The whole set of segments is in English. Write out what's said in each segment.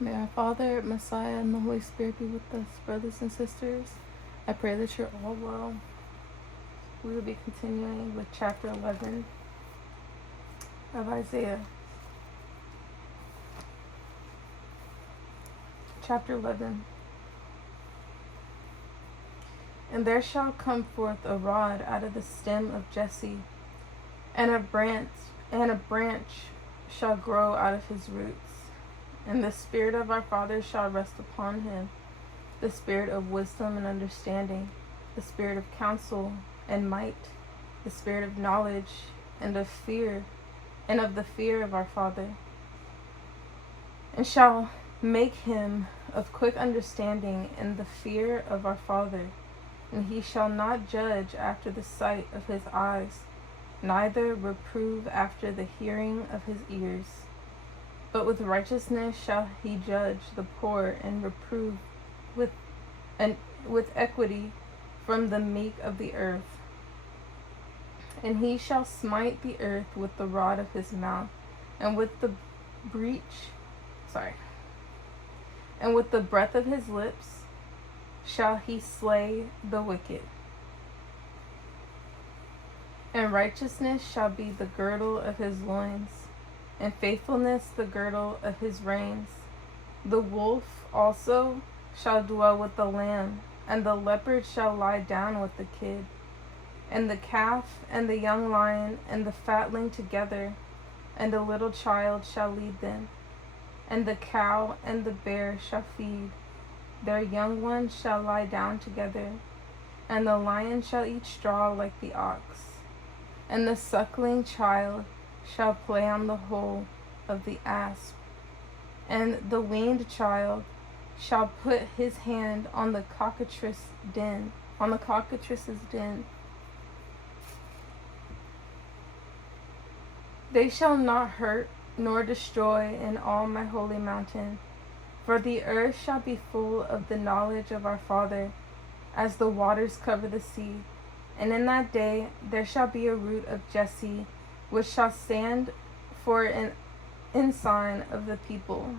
May our Father, Messiah, and the Holy Spirit be with us, brothers and sisters. I pray that you're all well. We will be continuing with chapter 11 of Isaiah. Chapter 11. And there shall come forth a rod out of the stem of Jesse, and a branch shall grow out of his roots. And the Spirit of our Father shall rest upon him, the Spirit of wisdom and understanding, the Spirit of counsel and might, the Spirit of knowledge and of fear, and of the fear of our Father. And shall make him of quick understanding in the fear of our Father. And he shall not judge after the sight of his eyes, neither reprove after the hearing of his ears. But with righteousness shall he judge the poor, and reprove with equity from the meek of the earth. And he shall smite the earth with the rod of his mouth, and with the breath of his lips shall he slay the wicked. And righteousness shall be the girdle of his loins, and faithfulness the girdle of his reins. The wolf also shall dwell with the lamb, and the leopard shall lie down with the kid. And the calf and the young lion and the fatling together, and a little child shall lead them. And the cow and the bear shall feed, their young ones shall lie down together. And the lion shall eat straw like the ox, and the suckling child shall play on the hole of the asp. And the weaned child shall put his hand on the cockatrice's den. They shall not hurt nor destroy in all my holy mountain, for the earth shall be full of the knowledge of our Father, as the waters cover the sea. And in that day there shall be a root of Jesse, which shall stand for an ensign of the people.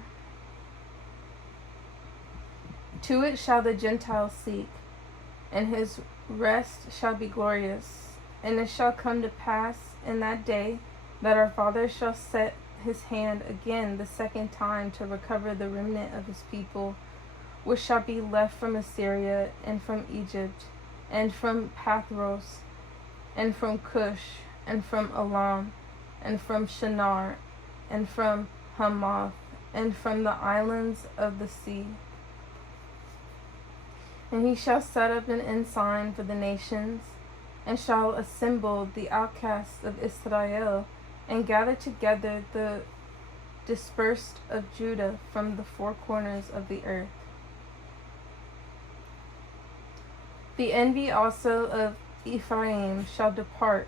To it shall the Gentiles seek, and his rest shall be glorious. And it shall come to pass in that day that our Father shall set his hand again the second time to recover the remnant of his people, which shall be left from Assyria, and from Egypt, and from Pathros, and from Cush, and from Elam, and from Shinar, and from Hamath, and from the islands of the sea. And he shall set up an ensign for the nations, and shall assemble the outcasts of Israel, and gather together the dispersed of Judah from the four corners of the earth. The envy also of Ephraim shall depart,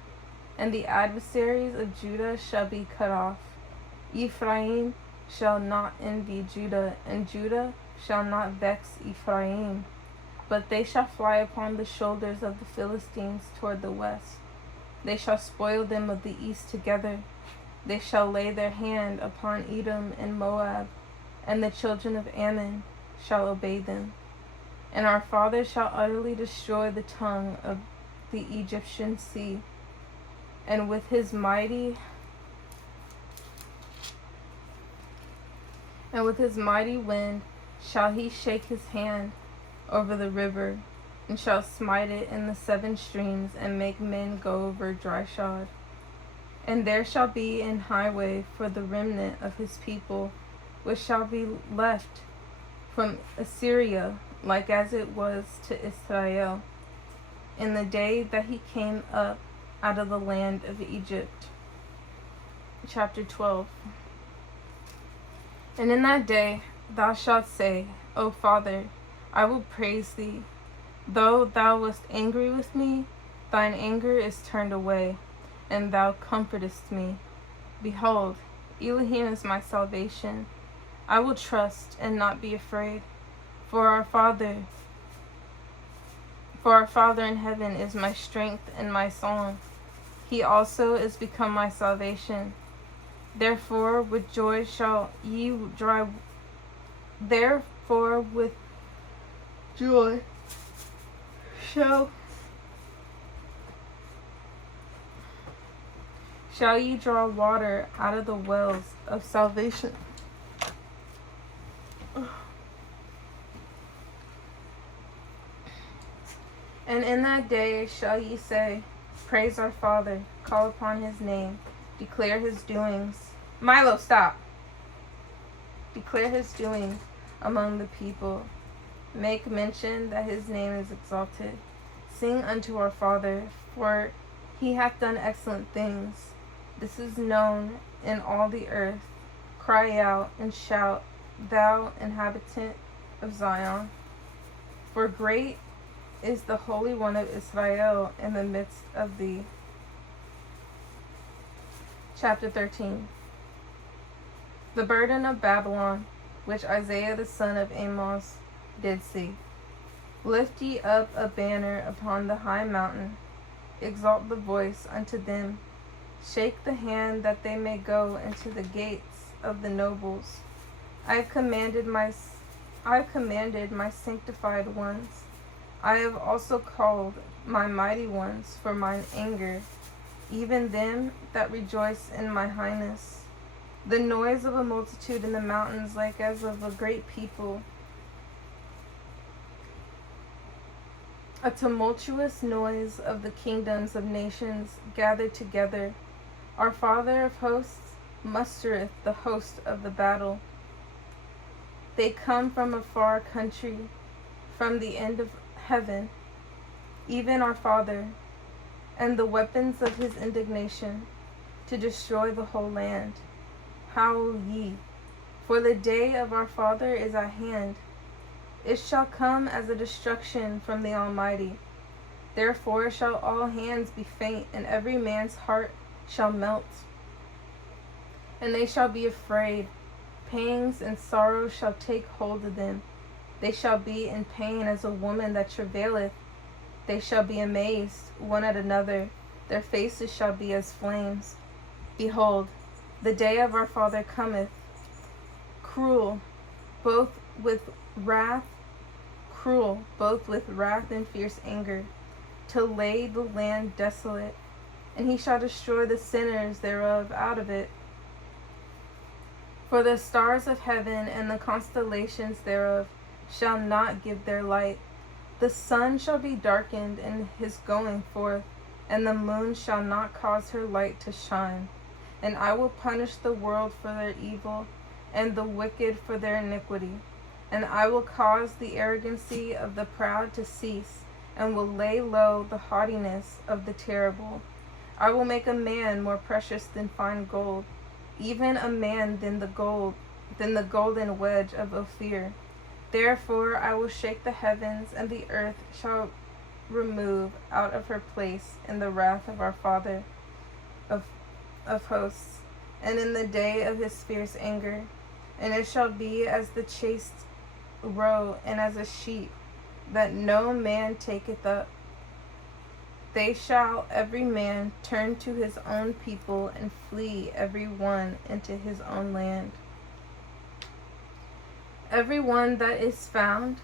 and the adversaries of Judah shall be cut off. Ephraim shall not envy Judah, and Judah shall not vex Ephraim, but they shall fly upon the shoulders of the Philistines toward the west. They shall spoil them of the east together. They shall lay their hand upon Edom and Moab, and the children of Ammon shall obey them. And our Father shall utterly destroy the tongue of the Egyptian sea, and with his mighty wind shall he shake his hand over the river, and shall smite it in the seven streams, and make men go over dry shod. And there shall be an highway for the remnant of his people, which shall be left from Assyria, like as it was to Israel, in the day that he came up out of the land of Egypt. Chapter 12. And in that day thou shalt say, O Father, I will praise thee. Though thou wast angry with me, thine anger is turned away, and thou comfortest me. Behold, Elohim is my salvation. I will trust and not be afraid, for our Father in heaven is my strength and my song. He also is become my salvation. Therefore with joy shall ye Therefore with joy shall ye draw water out of the wells of salvation. And in that day shall ye say, Praise our Father, call upon his name, declare his doings. Milo, stop! Declare his doings among the people. Make mention that his name is exalted. Sing unto our Father, for he hath done excellent things. This is known in all the earth. Cry out and shout, thou inhabitant of Zion. For great is the Holy One of Israel in the midst of thee. Chapter 13. The burden of Babylon, which Isaiah the son of Amos did see. Lift ye up a banner upon the high mountain. Exalt the voice unto them. Shake the hand that they may go into the gates of the nobles. I have commanded my sanctified ones. I have also called my mighty ones for mine anger, even them that rejoice in my highness. The noise of a multitude in the mountains, like as of a great people. A tumultuous noise of the kingdoms of nations gathered together. Our Father of hosts mustereth the host of the battle. They come from a far country, from the end of heaven, even our Father, and the weapons of his indignation, to destroy the whole land. Howl ye, for the day of our Father is at hand. It shall come as a destruction from the Almighty. Therefore shall all hands be faint, and every man's heart shall melt. And they shall be afraid. Pangs and sorrow shall take hold of them. They shall be in pain as a woman that travaileth. They shall be amazed one at another. Their faces shall be as flames. Behold, the day of our Father cometh, cruel, both with wrath and fierce anger, to lay the land desolate, and he shall destroy the sinners thereof out of it. For the stars of heaven and the constellations thereof shall not give their light. The sun shall be darkened in his going forth, and the moon shall not cause her light to shine. And I will punish the world for their evil, and the wicked for their iniquity. And I will cause the arrogancy of the proud to cease, and will lay low the haughtiness of the terrible. I will make a man more precious than fine gold, even a man than the golden wedge of Ophir. Therefore I will shake the heavens, and the earth shall remove out of her place in the wrath of our Father of hosts, and in the day of his fierce anger. And it shall be as the chaste roe and as a sheep, that no man taketh up. They shall every man turn to his own people, and flee every one into his own land. Every one that is found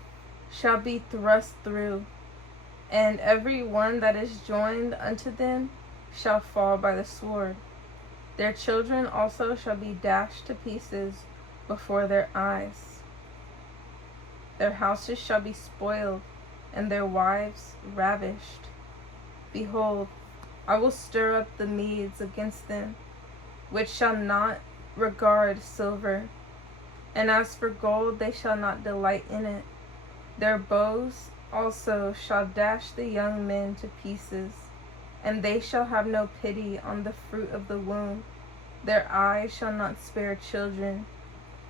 shall be thrust through, and every one that is joined unto them shall fall by the sword. Their children also shall be dashed to pieces before their eyes. Their houses shall be spoiled, and their wives ravished. Behold, I will stir up the Medes against them, which shall not regard silver. And as for gold, they shall not delight in it. Their bows also shall dash the young men to pieces, and they shall have no pity on the fruit of the womb. Their eyes shall not spare children.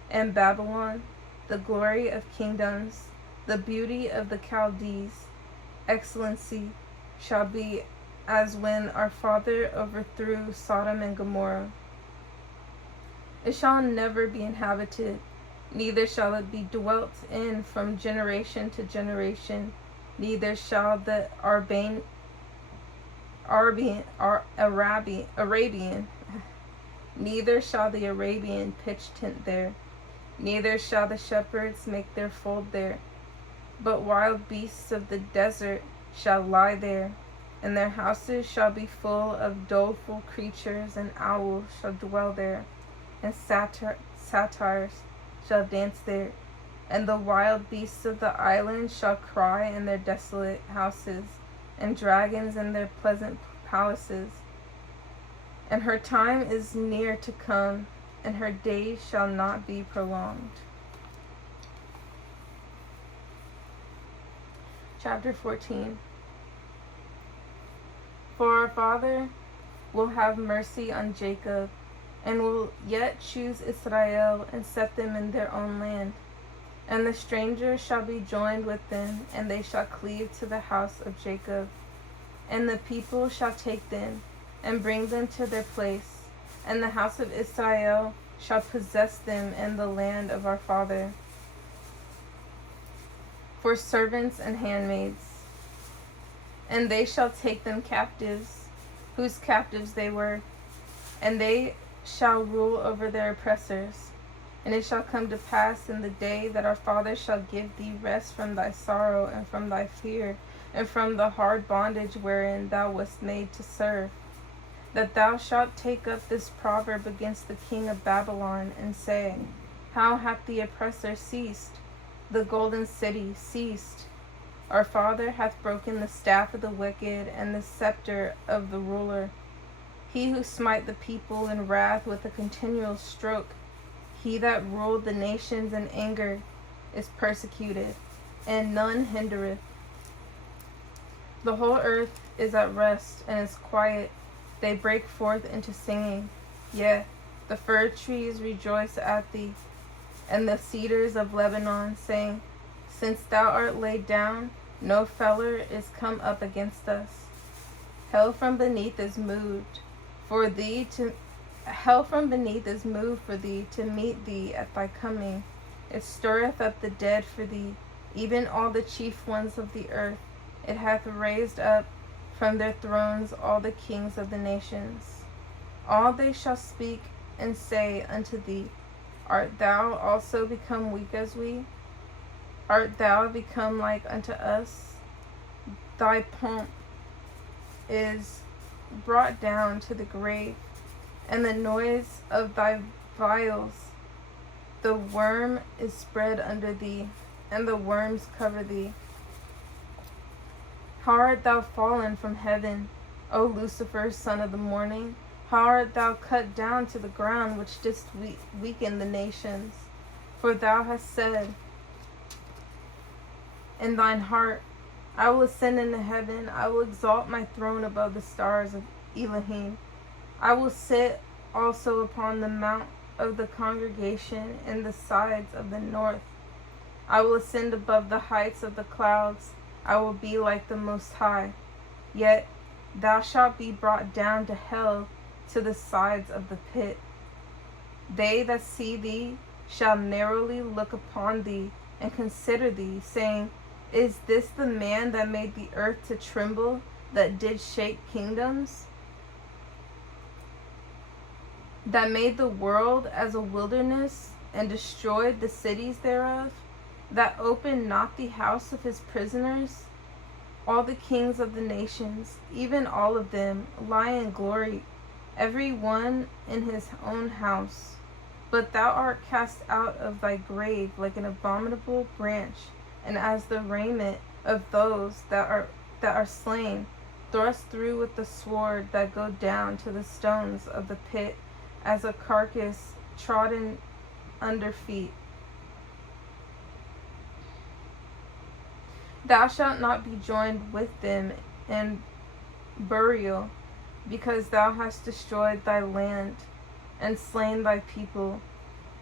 And Babylon, the glory of kingdoms, the beauty of the Chaldees, excellency, shall be as when our Father overthrew Sodom and Gomorrah. It shall never be inhabited, neither shall it be dwelt in from generation to generation, neither shall the Arabian, neither shall the Arabian pitch tent there, neither shall the shepherds make their fold there. But wild beasts of the desert shall lie there, and their houses shall be full of doleful creatures, and owls shall dwell there, and satyrs shall dance there. And the wild beasts of the island shall cry in their desolate houses, and dragons in their pleasant palaces. And her time is near to come, and her days shall not be prolonged. Chapter 14. For our Father will have mercy on Jacob, and will yet choose Israel, and set them in their own land. And the stranger shall be joined with them, and they shall cleave to the house of Jacob. And the people shall take them, and bring them to their place, and the house of Israel shall possess them in the land of our father, for servants and handmaids. And they shall take them captives, whose captives they were, and they shall rule over their oppressors. And it shall come to pass in the day that our Father shall give thee rest from thy sorrow, and from thy fear, and from the hard bondage wherein thou wast made to serve, that thou shalt take up this proverb against the king of Babylon, and say, How hath the oppressor ceased? The golden city ceased. Our Father hath broken the staff of the wicked, and the scepter of the ruler. He who smite the people in wrath with a continual stroke, he that ruled the nations in anger, is persecuted, and none hindereth. The whole earth is at rest, and is quiet. They break forth into singing. Yea, the fir trees rejoice at thee, and the cedars of Lebanon, saying, Since thou art laid down, no feller is come up against us. Hell from beneath is moved for thee to meet thee at thy coming. It stirreth up the dead for thee, even all the chief ones of the earth. It hath raised up from their thrones all the kings of the nations. All they shall speak and say unto thee, Art thou also become weak as we? Art thou become like unto us? Thy pomp is brought down to the grave, and the noise of thy vials. The worm is spread under thee, and the worms cover thee. How art thou fallen from heaven, O Lucifer, son of the morning? How art thou cut down to the ground, which didst weaken the nations? For thou hast said in thine heart, I will ascend into heaven, I will exalt my throne above the stars of Elohim. I will sit also upon the mount of the congregation in the sides of the north. I will ascend above the heights of the clouds. I will be like the Most High. Yet thou shalt be brought down to hell, to the sides of the pit. They that see thee shall narrowly look upon thee, and consider thee, saying, Is this the man that made the earth to tremble, that did shake kingdoms? That made the world as a wilderness, and destroyed the cities thereof? That opened not the house of his prisoners? All the kings of the nations, even all of them, lie in glory, every one in his own house. But thou art cast out of thy grave like an abominable branch, and as the raiment of those that are slain, thrust through with the sword, that go down to the stones of the pit, as a carcass trodden under feet. Thou shalt not be joined with them in burial, because thou hast destroyed thy land, and slain thy people.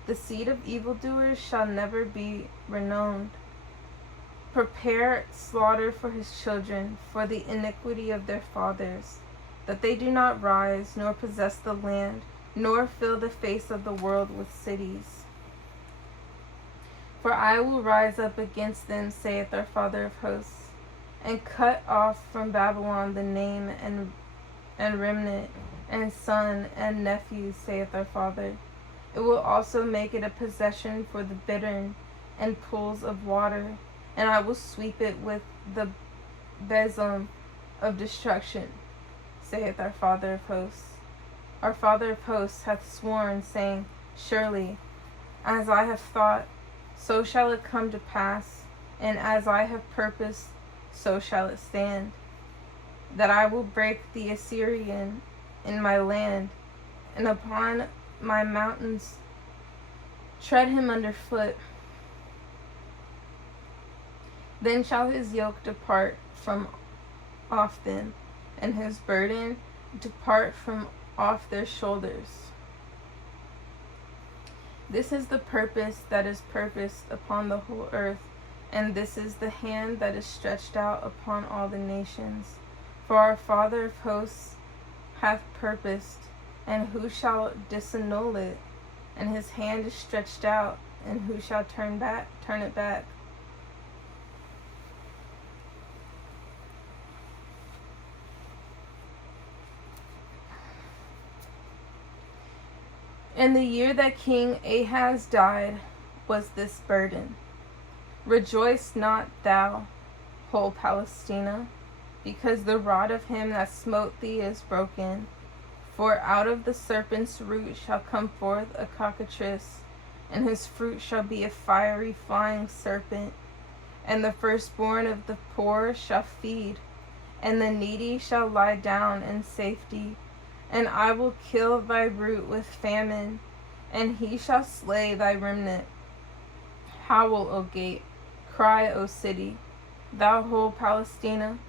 The seed of evildoers shall never be renowned. Prepare slaughter for his children, for the iniquity of their fathers, that they do not rise, nor possess the land, nor fill the face of the world with cities. For I will rise up against them, saith our Father of hosts, and cut off from Babylon the name and remnant, and son and nephew, saith our Father. It will also make it a possession for the bittern and pools of water, and I will sweep it with the besom of destruction, saith our Father of hosts. Our Father of hosts hath sworn, saying, Surely, as I have thought, so shall it come to pass, and as I have purposed, so shall it stand, that I will break the Assyrian in my land, and upon my mountains tread him under foot. Then shall his yoke depart from off them, and his burden depart from off their shoulders. This is the purpose that is purposed upon the whole earth, and this is the hand that is stretched out upon all the nations. For our Father of hosts hath purposed, and who shall disannul it? And his hand is stretched out, and who shall turn it back? In the year that King Ahaz died was this burden. Rejoice not thou, whole Palestina, because the rod of him that smote thee is broken. For out of the serpent's root shall come forth a cockatrice, and his fruit shall be a fiery flying serpent. And the firstborn of the poor shall feed, and the needy shall lie down in safety. And I will kill thy root with famine, and he shall slay thy remnant. Howl, O gate, cry, O city, thou whole Palestina,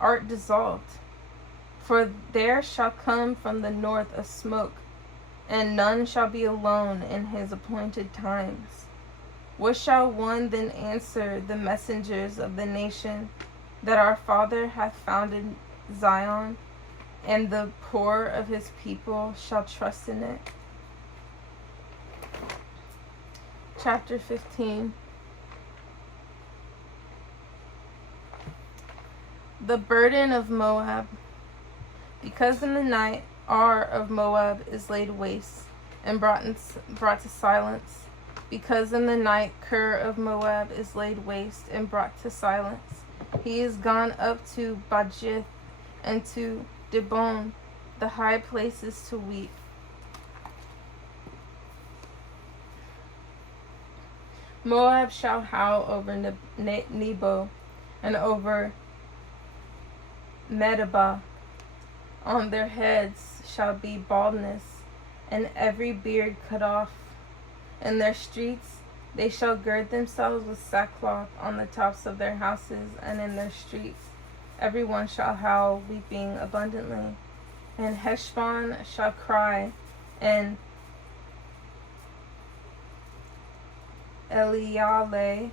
art dissolved. For there shall come from the north a smoke, and none shall be alone in his appointed times. What shall one then answer the messengers of the nation, that our Father hath founded Zion, and the poor of his people shall trust in it? Chapter 15. The burden of Moab. Because in the night Ar of Moab is laid waste, and brought to silence. Because in the night Kir of Moab is laid waste, and brought to silence. He is gone up to Bajith, and to Dibon, the high places, to weep. Moab shall howl over Nebo, and over Medeba. On their heads shall be baldness, and every beard cut off. In their streets they shall gird themselves with sackcloth on the tops of their houses, and in their streets every one shall howl, weeping abundantly. And Heshbon shall cry, and Eliale,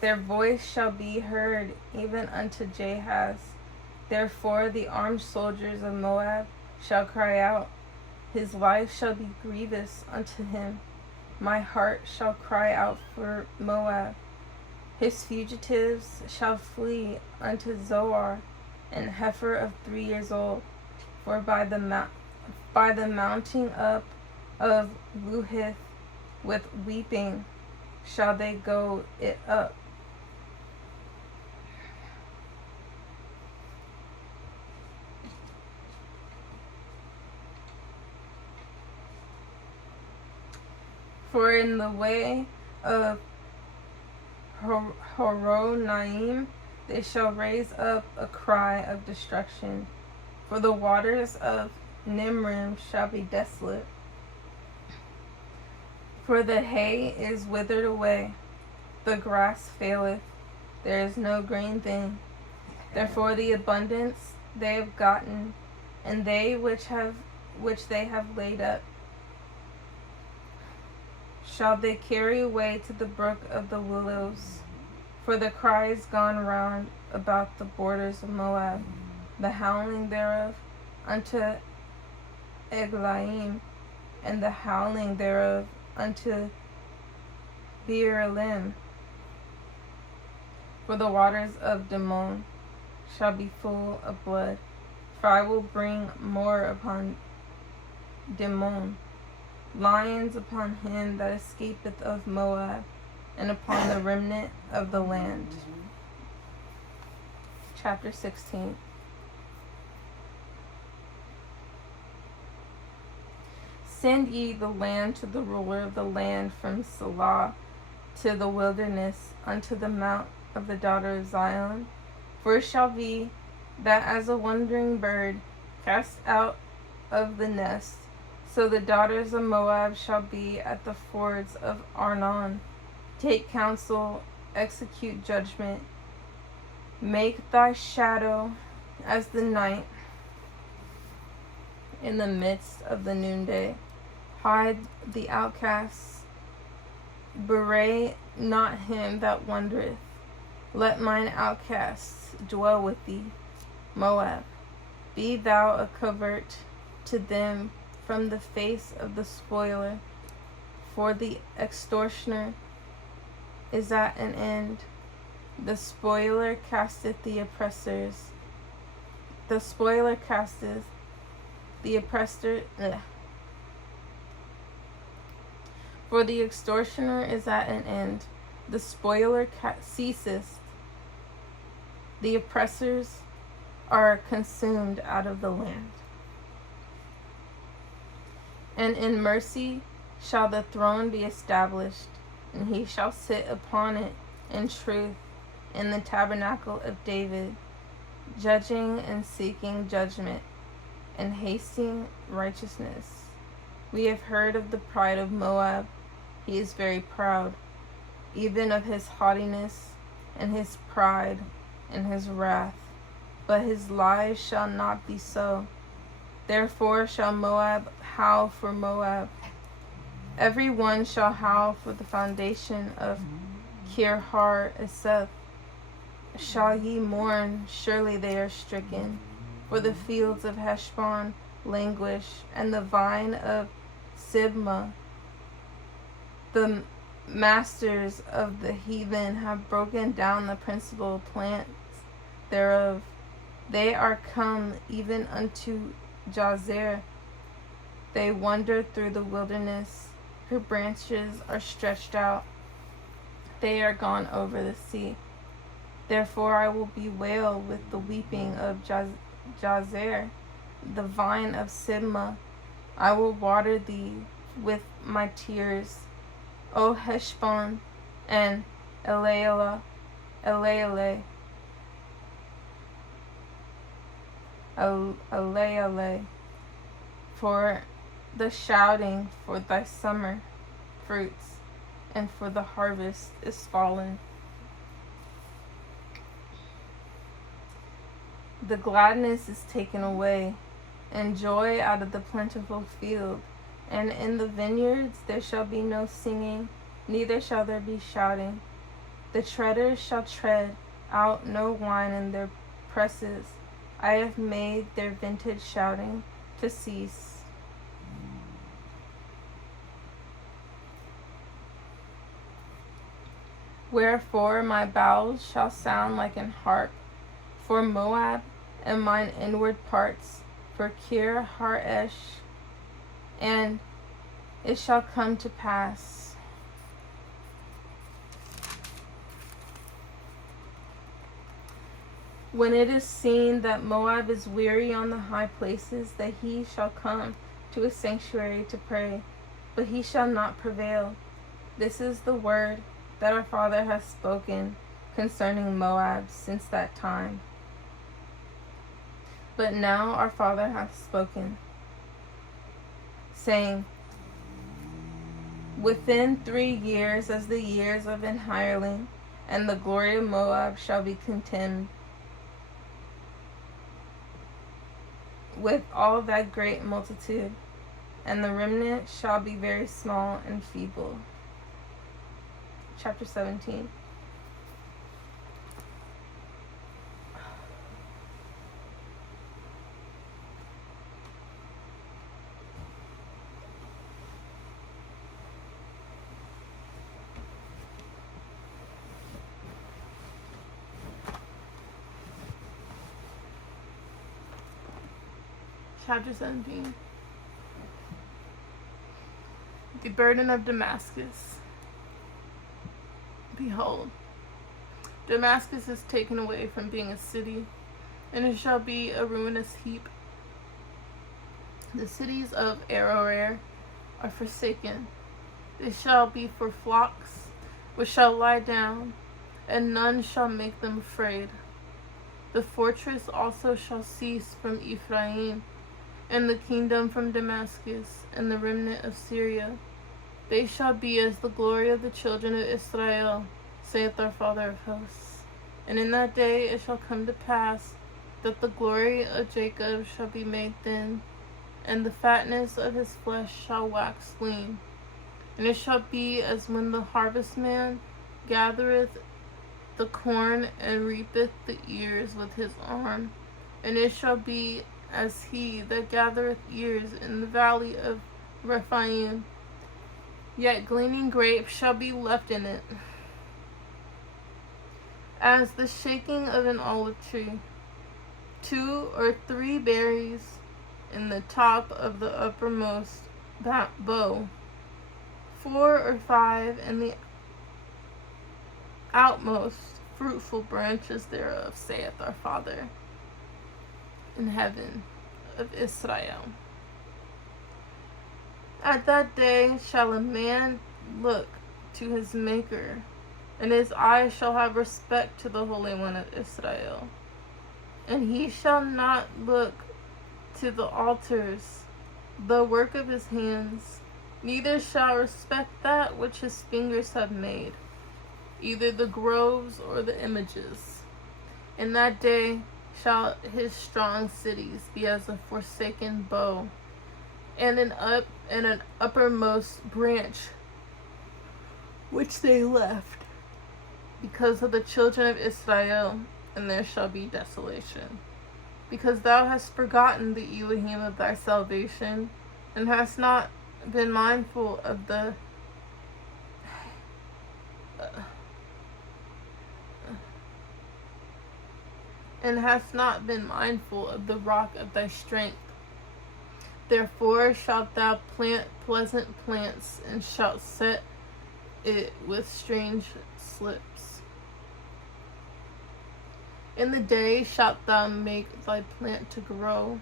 their voice shall be heard even unto Jahaz. Therefore the armed soldiers of Moab shall cry out. His life shall be grievous unto him. My heart shall cry out for Moab. His fugitives shall flee unto Zoar, an heifer of 3 years old. For by the mounting up of Luhith with weeping shall they go it up. For in the way of Horonaim they shall raise up a cry of destruction. For the waters of Nimrim shall be desolate. For the hay is withered away, the grass faileth, there is no green thing. Therefore the abundance they have gotten, and they which they have laid up, shall they carry away to the brook of the willows. For the cry is gone round about the borders of Moab, the howling thereof unto Eglaim, and the howling thereof unto Beer-elim. For the waters of Dimon shall be full of blood. For I will bring more upon Dimon, lions upon him that escapeth of Moab, and upon the remnant of the land. Chapter 16. Send ye the land to the ruler of the land from Salah to the wilderness unto the mount of the daughter of Zion. For it shall be that as a wandering bird cast out of the nest, so the daughters of Moab shall be at the fords of Arnon. Take counsel, execute judgment, make thy shadow as the night in the midst of the noonday. Hide the outcasts, bewray not him that wandereth. Let mine outcasts dwell with thee, Moab. Be thou a covert to them from the face of the spoiler, for the extortioner is at an end. The spoiler casteth the oppressors. The spoiler casteth the oppressor. For the extortioner is at an end. The spoiler ceaseth. The oppressors are consumed out of the land. And in mercy shall the throne be established, and he shall sit upon it in truth in the tabernacle of David, judging and seeking judgment, and hasting righteousness. We have heard of the pride of Moab. He is very proud, even of his haughtiness, and his pride, and his wrath. But his lies shall not be so. Therefore shall Moab howl for Moab. Every one shall howl for the foundation of Kir-har-eseth. Shall ye mourn? Surely they are stricken. For the fields of Heshbon languish, and the vine of Sibmah. The masters of the heathen have broken down the principal plants thereof. They are come even unto Jazer. They wander through the wilderness. Her branches are stretched out. They are gone over the sea. Therefore I will bewail with the weeping of Jazer, the vine of Sibmah. I will water thee with my tears, O Heshbon and Elealeh. For the shouting for thy summer fruits, and for the harvest is fallen. The gladness is taken away, and joy out of the plentiful field. And in the vineyards there shall be no singing, neither shall there be shouting. The treaders shall tread out no wine in their presses. I have made their vintage shouting to cease. Wherefore my bowels shall sound like an harp for Moab, and mine inward parts for Kir-haresh. And it shall come to pass, when it is seen that Moab is weary on the high places, that he shall come to a sanctuary to pray, but he shall not prevail. This is the word that our father has spoken concerning Moab since that time. But now our father hath spoken, saying, within 3 years, as the years of an hireling, and the glory of Moab shall be contemned with all that great multitude, and the remnant shall be very small and feeble. Chapter 17. Chapter 17. The burden of Damascus. Behold, Damascus is taken away from being a city, and it shall be a ruinous heap. The cities of Aroer are forsaken. They shall be for flocks, which shall lie down, and none shall make them afraid. The fortress also shall cease from Ephraim, and the kingdom from Damascus, and the remnant of Syria. They shall be as the glory of the children of Israel, saith our Father of hosts. And in that day it shall come to pass that the glory of Jacob shall be made thin, and the fatness of his flesh shall wax lean. And it shall be as when the harvestman gathereth the corn and reapeth the ears with his arm. And it shall be as he that gathereth ears in the valley of Rephaim, yet gleaning grapes shall be left in it, as the shaking of an olive tree. 2 or 3 berries in the top of the uppermost bough, 4 or 5 in the outmost fruitful branches thereof, saith our Father in heaven of Israel. At that day shall a man look to his Maker, and his eyes shall have respect to the Holy One of Israel. And he shall not look to the altars, the work of his hands, neither shall respect that which his fingers have made, either the groves or the images. In that day shall his strong cities be as a forsaken bow, and an uppermost branch which they left, because of the children of Israel, and there shall be desolation. Because thou hast forgotten the Elohim of thy salvation, and hast not been mindful of the rock of thy strength. Therefore shalt thou plant pleasant plants, and shalt set it with strange slips. In the day shalt thou make thy plant to grow,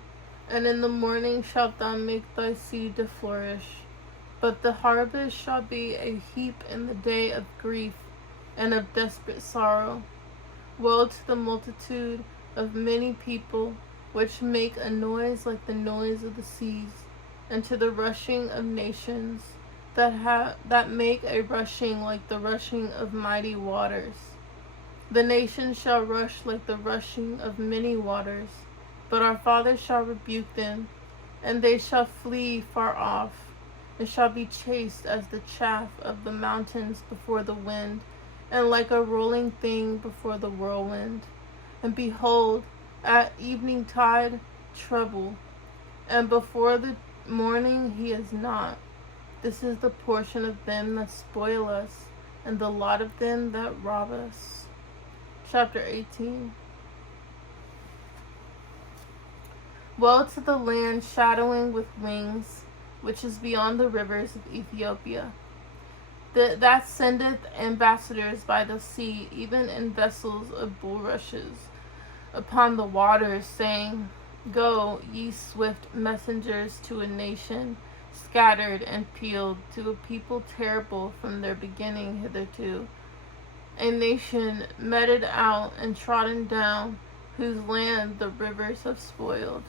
and in the morning shalt thou make thy seed to flourish. But the harvest shall be a heap in the day of grief and of desperate sorrow. Woe to the multitude of many people which make a noise like the noise of the seas, and to the rushing of nations that make a rushing like the rushing of mighty waters. The nations shall rush like the rushing of many waters, but our Father shall rebuke them, and they shall flee far off, and shall be chased as the chaff of the mountains before the wind, and like a rolling thing before the whirlwind. And behold, at evening tide, trouble, and before the morning he is not. This is the portion of them that spoil us, and the lot of them that rob us. Chapter 18. Woe to the land shadowing with wings, which is beyond the rivers of Ethiopia, that sendeth ambassadors by the sea, even in vessels of bulrushes, upon the waters, saying, Go, ye swift messengers, to a nation scattered and peeled, to a people terrible from their beginning hitherto, a nation meted out and trodden down, whose land the rivers have spoiled.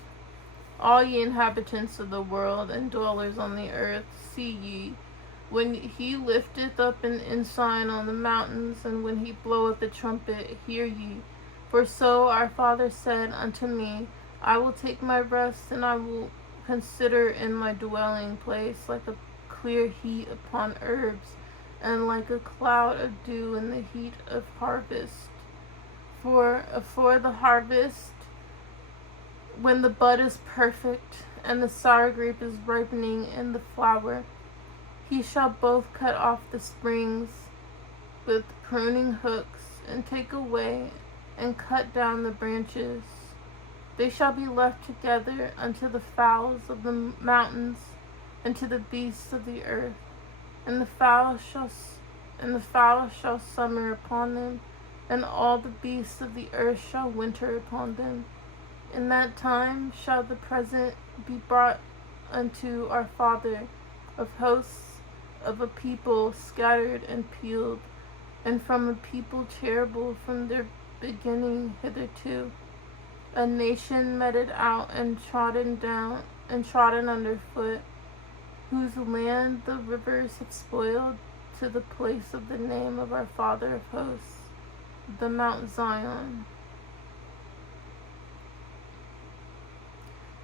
All ye inhabitants of the world and dwellers on the earth, see ye, when he lifteth up an ensign on the mountains, and when he bloweth the trumpet, hear ye. For so our Father said unto me, I will take my rest, and I will consider in my dwelling place, like a clear heat upon herbs, and like a cloud of dew in the heat of harvest. For the harvest, when the bud is perfect, and the sour grape is ripening in the flower, he shall both cut off the springs with pruning hooks, and take away and cut down the branches. They shall be left together unto the fowls of the mountains, and to the beasts of the earth, and the fowl shall summer upon them, and all the beasts of the earth shall winter upon them. In that time shall the present be brought unto our Father of hosts, of a people scattered and peeled, and from a people terrible from their beginning hitherto, a nation meted out and trodden down and trodden under foot, whose land the rivers have spoiled, to the place of the name of our Father of hosts, the Mount Zion.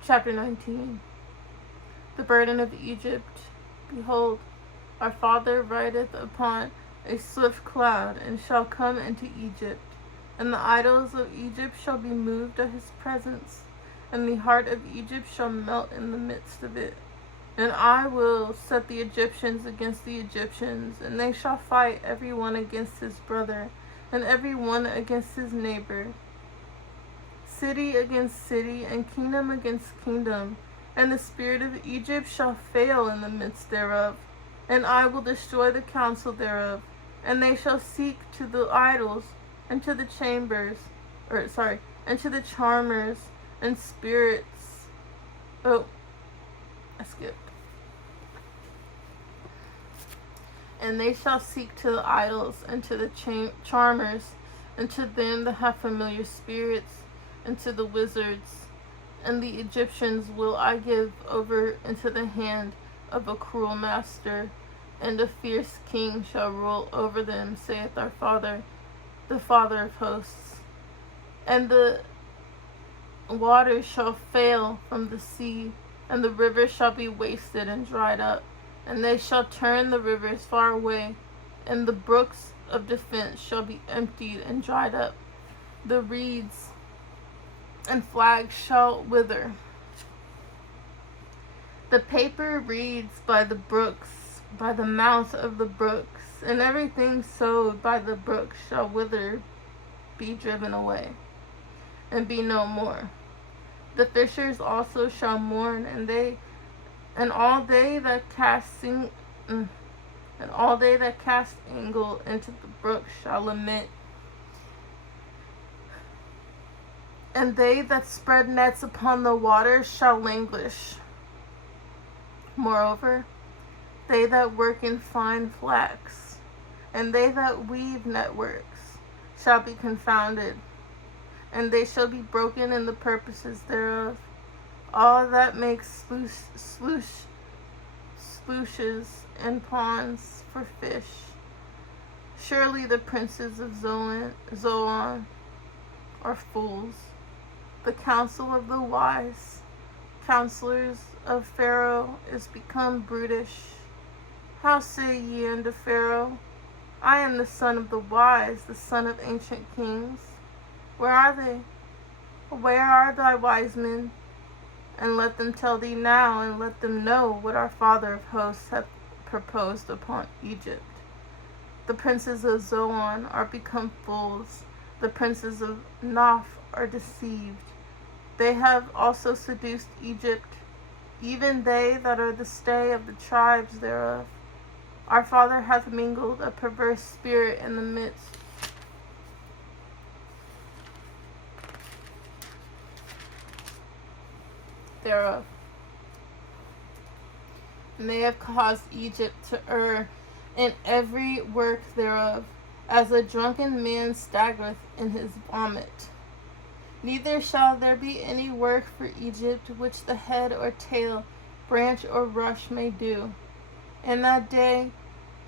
Chapter 19. The burden of Egypt. Behold, our Father rideth upon a swift cloud, and shall come into Egypt, and the idols of Egypt shall be moved at his presence, and the heart of Egypt shall melt in the midst of it. And I will set the Egyptians against the Egyptians, and they shall fight every one against his brother, and every one against his neighbor, city against city, and kingdom against kingdom. And the spirit of Egypt shall fail in the midst thereof, and I will destroy the counsel thereof. And they shall seek to the idols, and to the and to the charmers and spirits. Oh, I skipped. And they shall seek to the idols, and to the charmers, and to them that have familiar spirits, and to the wizards. And the Egyptians will I give over into the hand of a cruel master, and a fierce king shall rule over them, saith our Father, the Father of hosts. And the waters shall fail from the sea, and the rivers shall be wasted and dried up. And they shall turn the rivers far away, and the brooks of defense shall be emptied and dried up. The reeds and flags shall wither. The paper reeds by the brooks, by the mouth of the brooks, and everything sowed by the brooks shall wither, be driven away, and be no more. The fishers also shall mourn, and all they that cast angle into the brook shall lament. And they that spread nets upon the waters shall languish. Moreover, they that work in fine flax, and they that weave networks, shall be confounded, and they shall be broken in the purposes thereof. All that make sluices and ponds for fish. Surely the princes of Zoan are fools. The counsel of the wise counselors of Pharaoh is become brutish. How say ye unto Pharaoh, I am the son of the wise, the son of ancient kings? Where are they? Where are thy wise men? And let them tell thee now, and let them know what our Father of hosts hath proposed upon Egypt. The princes of Zoan are become fools. The princes of Noph are deceived. They have also seduced Egypt, even they that are the stay of the tribes thereof. Our Father hath mingled a perverse spirit in the midst thereof. And they have caused Egypt to err in every work thereof, as a drunken man staggereth in his vomit. Neither shall there be any work for Egypt which the head or tail, branch or rush may do. In that day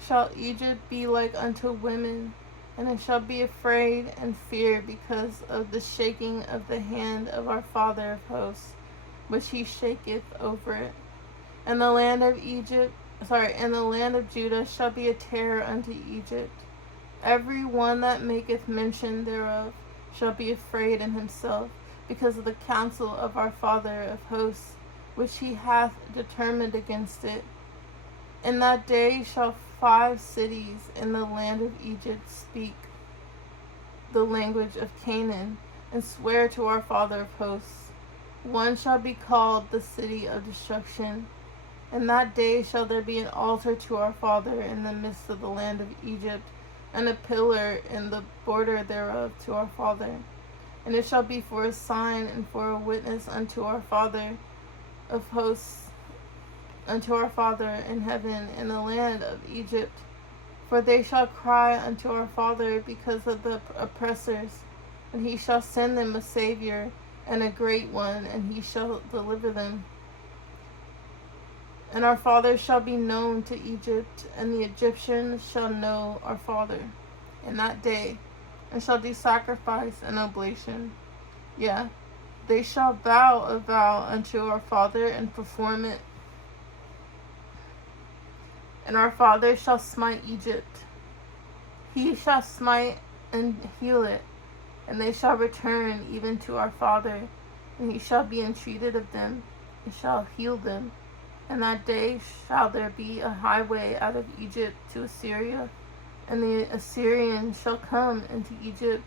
shall Egypt be like unto women, and it shall be afraid and fear because of the shaking of the hand of our Father of hosts, which he shaketh over it. And the land of Judah shall be a terror unto Egypt. Every one that maketh mention thereof shall be afraid in himself, because of the counsel of our Father of hosts, which he hath determined against it. In that day shall 5 cities in the land of Egypt speak the language of Canaan, and swear to our Father of hosts. One shall be called the city of destruction, In that day shall there be an altar to our Father in the midst of the land of Egypt, and a pillar in the border thereof to our Father. And it shall be for a sign and for a witness unto our Father of hosts, unto our Father in heaven in the land of Egypt. For they shall cry unto our Father because of the oppressors, and he shall send them a Savior and a great one, and he shall deliver them. And our Father shall be known to Egypt, and the Egyptians shall know our Father in that day, and shall do sacrifice and oblation. Yeah, they shall vow a vow unto our Father and perform it. And our Father shall smite Egypt. He shall smite and heal it, and they shall return even to our Father, and he shall be entreated of them, and shall heal them. And that day shall there be a highway out of Egypt to Assyria, and the Assyrian shall come into Egypt,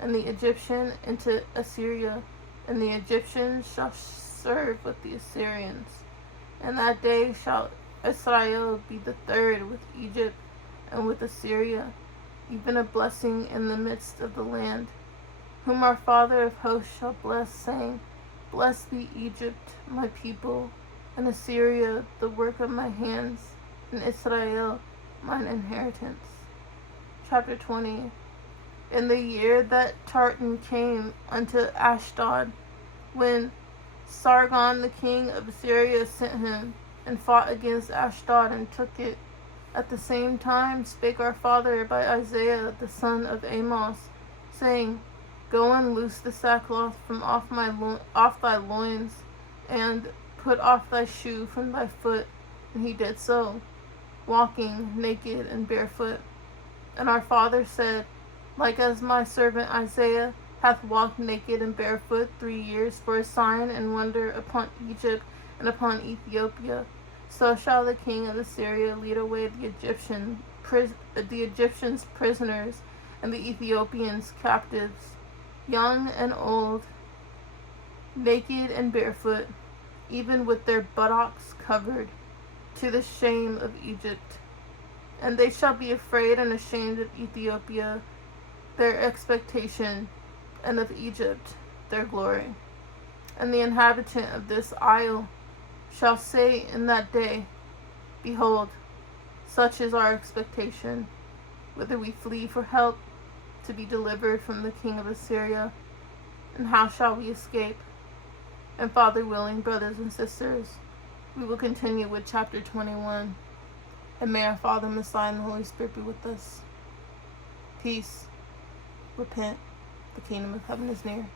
and the Egyptian into Assyria, and the Egyptians shall serve with the Assyrians. And that day shall Israel be the third with Egypt and with Assyria, even a blessing in the midst of the land, whom our Father of hosts shall bless, saying, Blessed be Egypt, my people, and Assyria, the work of my hands, and Israel, mine inheritance. Chapter 20. In the year that Tartan came unto Ashdod, when Sargon the king of Assyria sent him, and fought against Ashdod and took it. At the same time spake our Father by Isaiah the son of Amos, saying, Go and loose the sackcloth from off thy loins, and put off thy shoe from thy foot. And he did so, walking naked and barefoot. And our Father said, Like as my servant Isaiah hath walked naked and barefoot 3 years for a sign and wonder upon Egypt and upon Ethiopia, so shall the king of Assyria lead away the Egyptians prisoners, and the Ethiopians captives, young and old, naked and barefoot, even with their buttocks covered, to the shame of Egypt. And they shall be afraid and ashamed of Ethiopia, their expectation, and of Egypt, their glory. And the inhabitant of this isle shall say in that day, Behold, such is our expectation, whether we flee for help to be delivered from the king of Assyria, and how shall we escape? And Father willing, brothers and sisters, we will continue with chapter 21. And may our Father, Messiah, and the Holy Spirit be with us. Peace. Repent. The kingdom of heaven is near.